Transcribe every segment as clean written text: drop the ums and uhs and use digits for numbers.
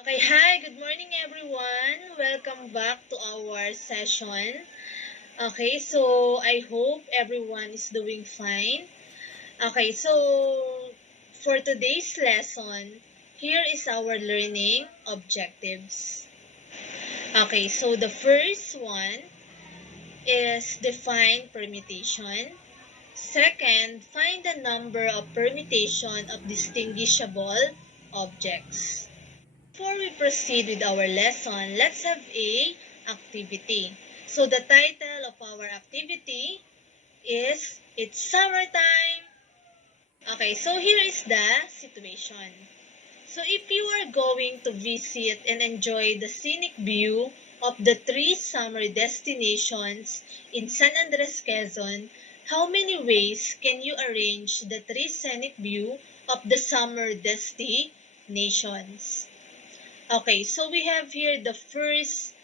Okay, hi, good morning everyone. Welcome back to our session. Okay, so I hope everyone is doing fine. Okay, so for today's lesson, here is our learning objectives. Okay, so the first one is define permutation. Second, find the number of permutation of distinguishable objects. Before we proceed with our lesson, let's have a activity. So the title of our activity is It's Summertime. Okay, so here is the situation. So if you are going to visit and enjoy the scenic view of the three summer destinations in San Andres, Quezon, how many ways can you arrange the three scenic view of the summer destinations? Okay, so we have here the first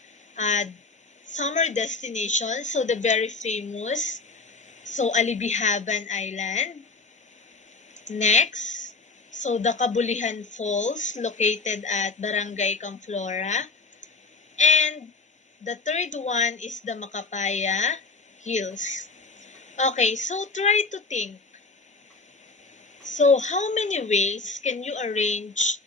summer destination. So the very famous, so Alibihaban Island. Next, so the Kabulihan Falls located at Barangay Camflora. And the third one is the Macapaya Hills. Okay, so try to think. So how many ways can you arrange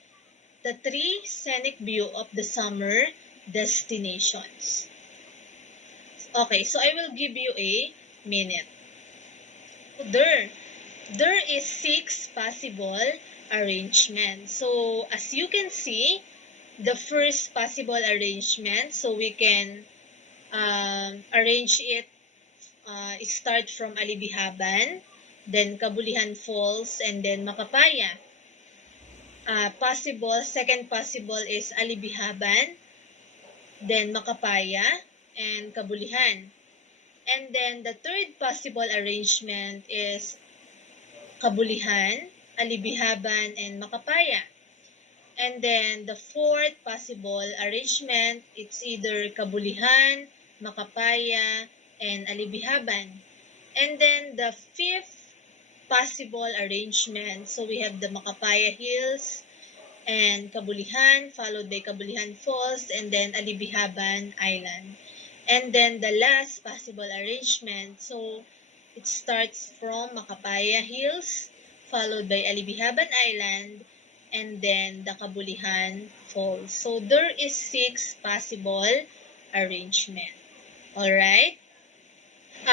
the three scenic view of the summer destinations? Okay, so I will give you a minute. There is 6 possible arrangements. So as you can see, the first possible arrangement, so we can arrange it, start from Alibihaban, then Kabulihan Falls, and then Macapaya. Second possible is Alibihaban, then Macapaya, and Kabulihan. And then the third possible arrangement is Kabulihan, Alibihaban, and Macapaya. And then the fourth possible arrangement, it's either Kabulihan, Macapaya, and Alibihaban. And then the fifth possible arrangement, so we have the Macapaya Hills and Kabulihan, followed by Kabulihan Falls, and then Alibihaban Island. And then the last possible arrangement, so it starts from Macapaya Hills, followed by Alibihaban Island, and then the Kabulihan Falls. So there is 6 possible arrangement. Alright?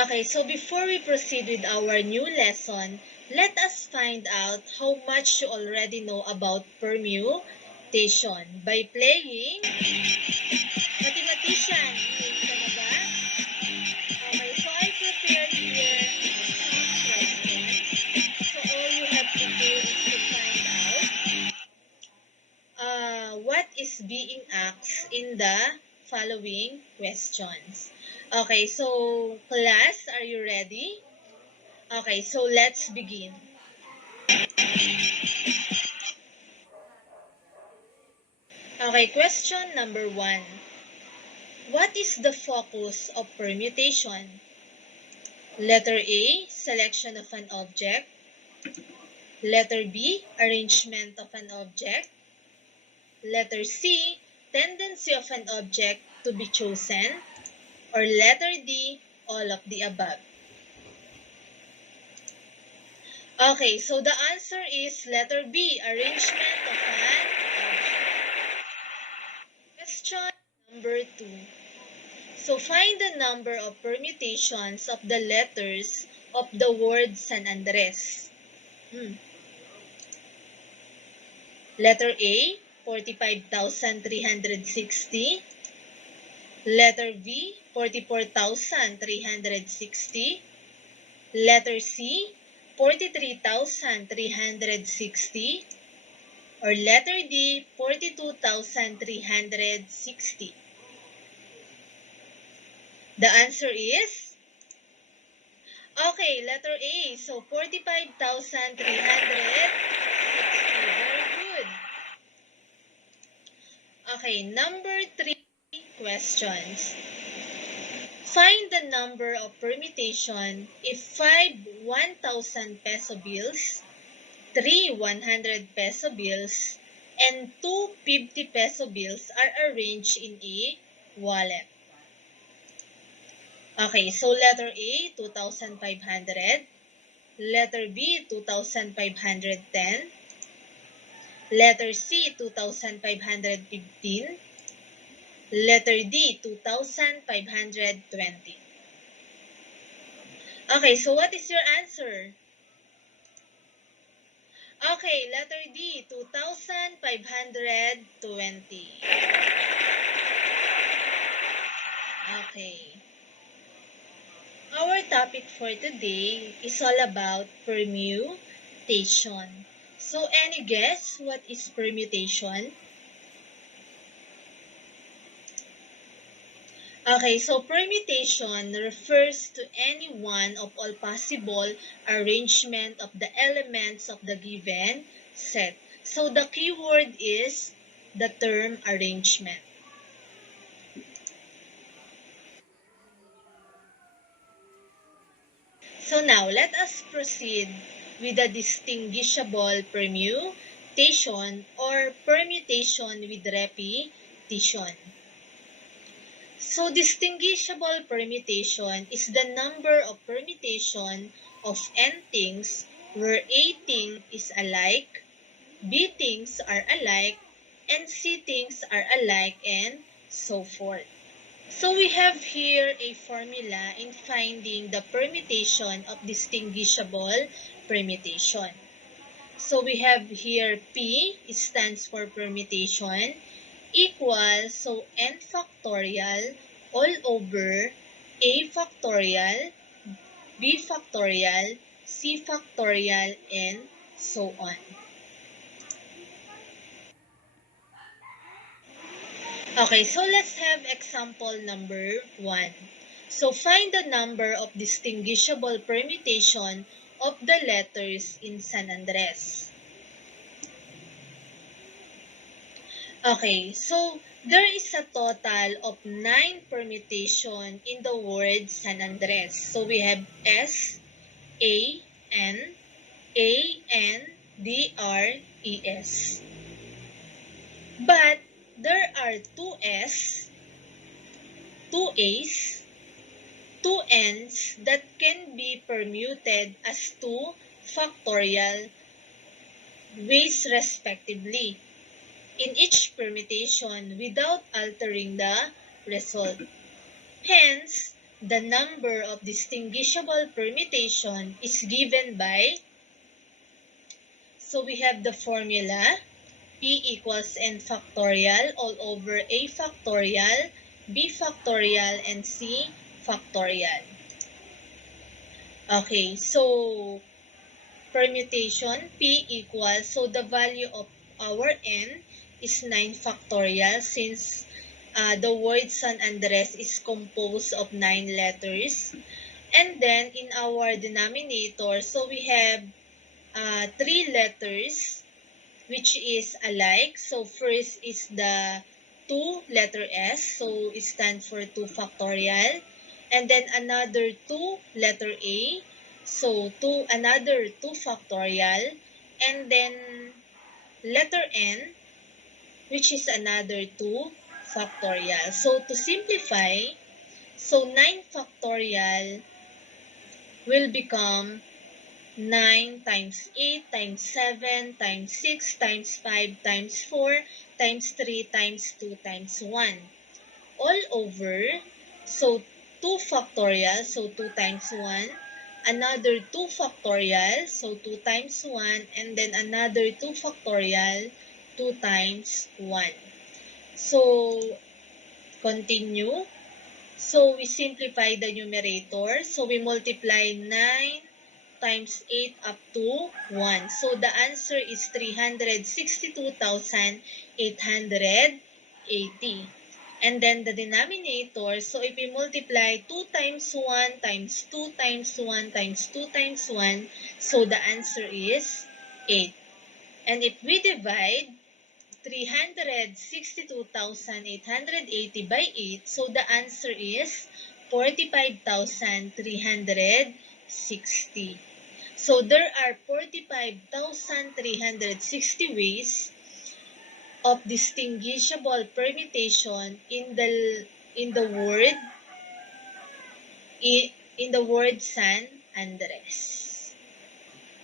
Okay, so before we proceed with our new lesson, let us find out how much you already know about permutation by playing Mathematician. Game ka na ba? Okay, so I prepared here some questions. So all you have to do is to find out what is being asked in the following questions. Okay, so class, are you ready? Okay, so let's begin. Okay, question number 1. What is the focus of permutation? Letter A, selection of an object. Letter B, arrangement of an object. Letter C, tendency of an object to be chosen. Or letter D, all of the above. Okay, so the answer is letter B, arrangement of an object. Question number 2. So find the number of permutations of the letters of the word San Andres. Letter A, 45,360. Letter B, 44,360. Letter C, 43,360. Or letter D, 42,360. The answer is? Okay, letter A. So, 45,360. Very good. Okay, number 3 questions. Find the number of permutation if 5 1,000 peso bills, 3 100 peso bills, and two 50 peso bills are arranged in a wallet. Okay, so letter A, 2,500. Letter B, 2,510. Letter C, 2,515. Letter D, 2,520. Okay, so what is your answer? Okay, letter D, 2,520. Okay. Our topic for today is all about permutation. So, any guess what is permutation? Okay, so permutation refers to any one of all possible arrangement of the elements of the given set. So, the keyword is the term arrangement. So now, let us proceed with the distinguishable permutation or permutation with repetition. So, distinguishable permutation is the number of permutation of n things where A thing is alike, B things are alike, and C things are alike, and so forth. So we have here a formula in finding the permutation of distinguishable permutation. So we have here P, it stands for permutation, equals, so n factorial all over A factorial, B factorial, C factorial, and so on. Okay, so let's have example number 1. So find the number of distinguishable permutation of the letters in San Andres. Okay, so there is a total of 9 permutation in the word San Andres. So we have S, A, N, D, R, E, S. But there are 2 S, 2 A's, 2 N's that can be permuted as 2 factorial ways respectively in each permutation without altering the result. Hence, the number of distinguishable permutation is given by, so we have the formula, P equals n factorial all over A factorial, B factorial, and C factorial. Okay, so permutation, P equals, so the value of our n is 9 factorial since the word San Andres is composed of 9 letters. And then in our denominator, so we have 3 letters which is alike. So first is the 2 letter S, so it stands for 2 factorial. And then another 2 letter A, so another 2 factorial. And then letter N, which is another 2 factorial. So to simplify, so 9 factorial will become 9 times 8 times 7 times 6 times 5 times 4 times 3 times 2 times 1 all over, so 2 factorial, so 2 times 1, another 2 factorial, so 2 times 1, and then another 2 factorial, 2 times 1. So, continue. So, we simplify the numerator. So, we multiply 9 times 8 up to 1. So, the answer is 362,880. And then the denominator, so if we multiply 2 times 1 times 2 times 1 times 2 times 1, so the answer is 8. And if we divide 362,880 by 8, so the answer is 45,360. So there are 45,360 ways of distinguishable permutation in the word San Andres.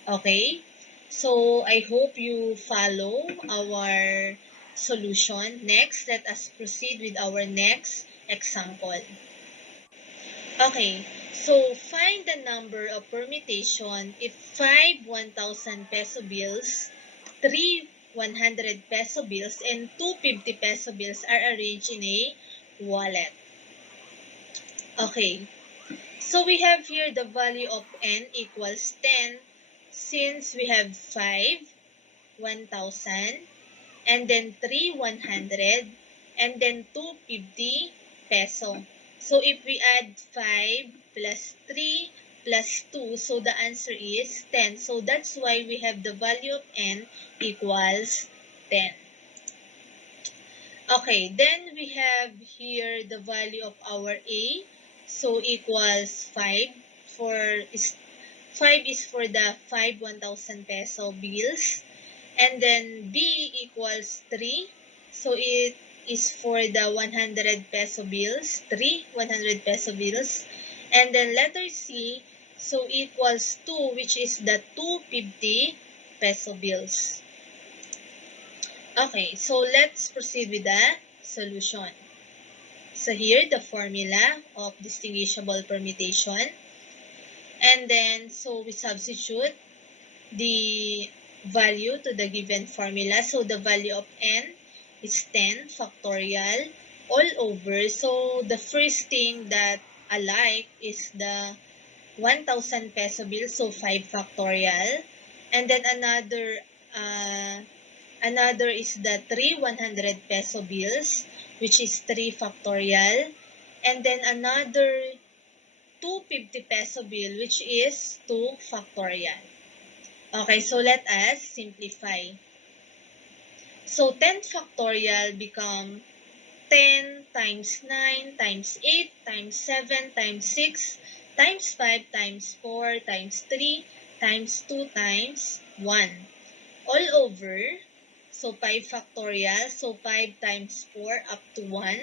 Okay? So I hope you follow our solution. Next, let us proceed with our next example. Okay, so find the number of permutation if 5 1,000 peso bills, 3 100 peso bills, and 2 50 peso bills are arranged in a wallet. Okay, so we have here the value of n equals 10 since we have 5 1,000 and then 3 100 and then 2 50 peso. So if we add 5 plus 3 plus 2, so the answer is 10. So that's why we have the value of n equals 10. Okay, then we have here the value of our A. So equals 5. 5 is for the 5 1,000 peso bills. And then B equals 3. So it is for the 100 peso bills. 3 100 peso bills. And then letter C, so equals 2, which is the 250 peso bills. Okay, so let's proceed with the solution. So here, the formula of distinguishable permutation. And then, so we substitute the value to the given formula. So the value of n is 10 factorial all over. So the first thing that I like is the 1,000 peso bill, so 5 factorial. And then another is the 3 100 peso bills, which is 3 factorial. And then another 250 peso bill, which is 2 factorial. Okay, so let us simplify. So 10 factorial become 10 times 9 times 8 times 7 times 6 times 5 times 4 times 3 times 2 times 1. All over, so 5 factorial, so 5 times 4 up to 1.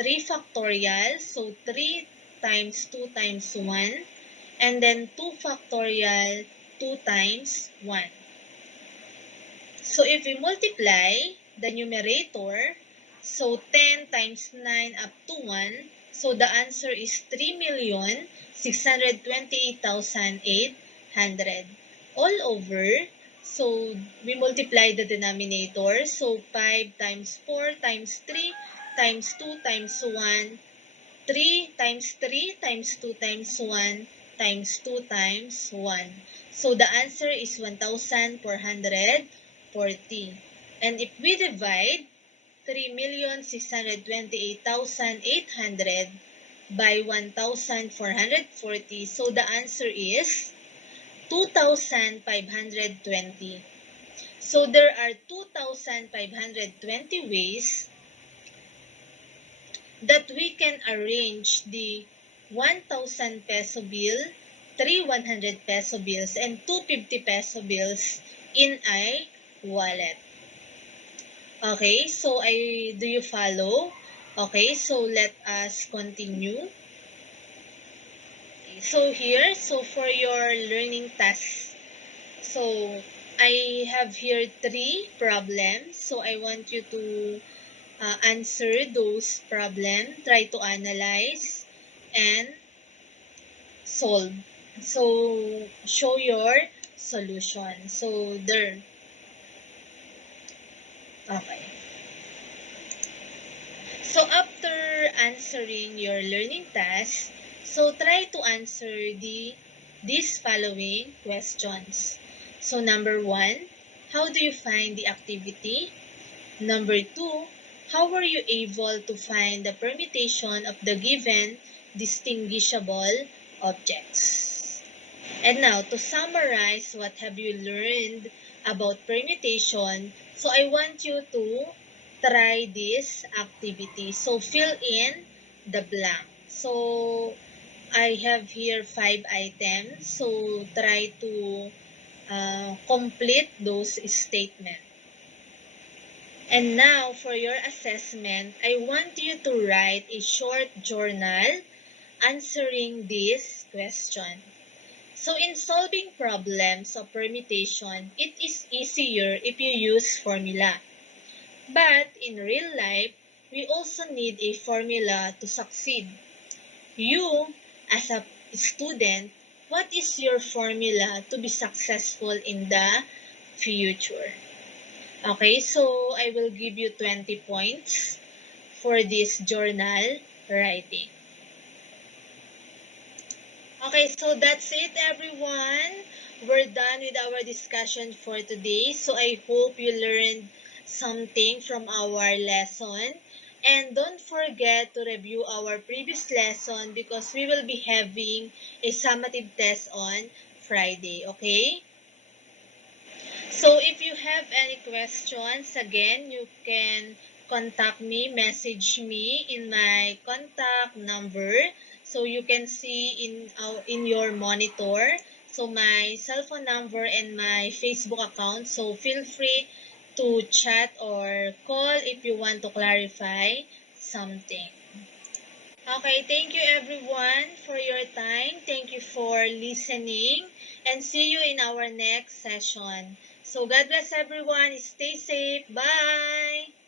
3 factorial, so 3 times 2 times 1. And then 2 factorial, 2 times 1. So if we multiply the numerator, so 10 times 9 up to 1, so the answer is 3,628,800. All over, so we multiply the denominator, so 5 times 4 times 3 times 2 times 1, 3 times 3 times 2 times 1 times 2 times 1. So the answer is 1,440. And if we divide 3,628,800 by 1,440, so the answer is 2,520. So there are 2,520 ways that we can arrange the 1,000 peso bill, 3 100 peso bills, and 2 50 peso bills in a wallet. Okay, so do you follow? Okay, so let us continue. So here, so for your learning task, so I have here 3 problems. So I want you to answer those problems, try to analyze, and solve. So show your solution. So there. Okay. So after answering your learning task, so try to answer these following questions. So number 1, how do you find the activity? Number 2, how were you able to find the permutation of the given distinguishable objects? And now, to summarize what have you learned about permutation, so I want you to try this activity. So fill in the blank. So I have here 5 items. So try to complete those statements. And now, for your assessment, I want you to write a short journal answering this question. So in solving problems of permutation, it is easier if you use formula. But in real life, we also need a formula to succeed. You, as a student, what is your formula to be successful in the future? Okay, so I will give you 20 points for this journal writing. Okay, so that's it, everyone. We're done with our discussion for today. So I hope you learned something from our lesson. And don't forget to review our previous lesson because we will be having a summative test on Friday, okay? So if you have any questions, again, you can contact me, message me in my contact number. So you can see in your monitor. So my cell phone number and my Facebook account. So feel free to chat or call if you want to clarify something. Okay, thank you everyone for your time. Thank you for listening and see you in our next session. So God bless everyone. Stay safe. Bye!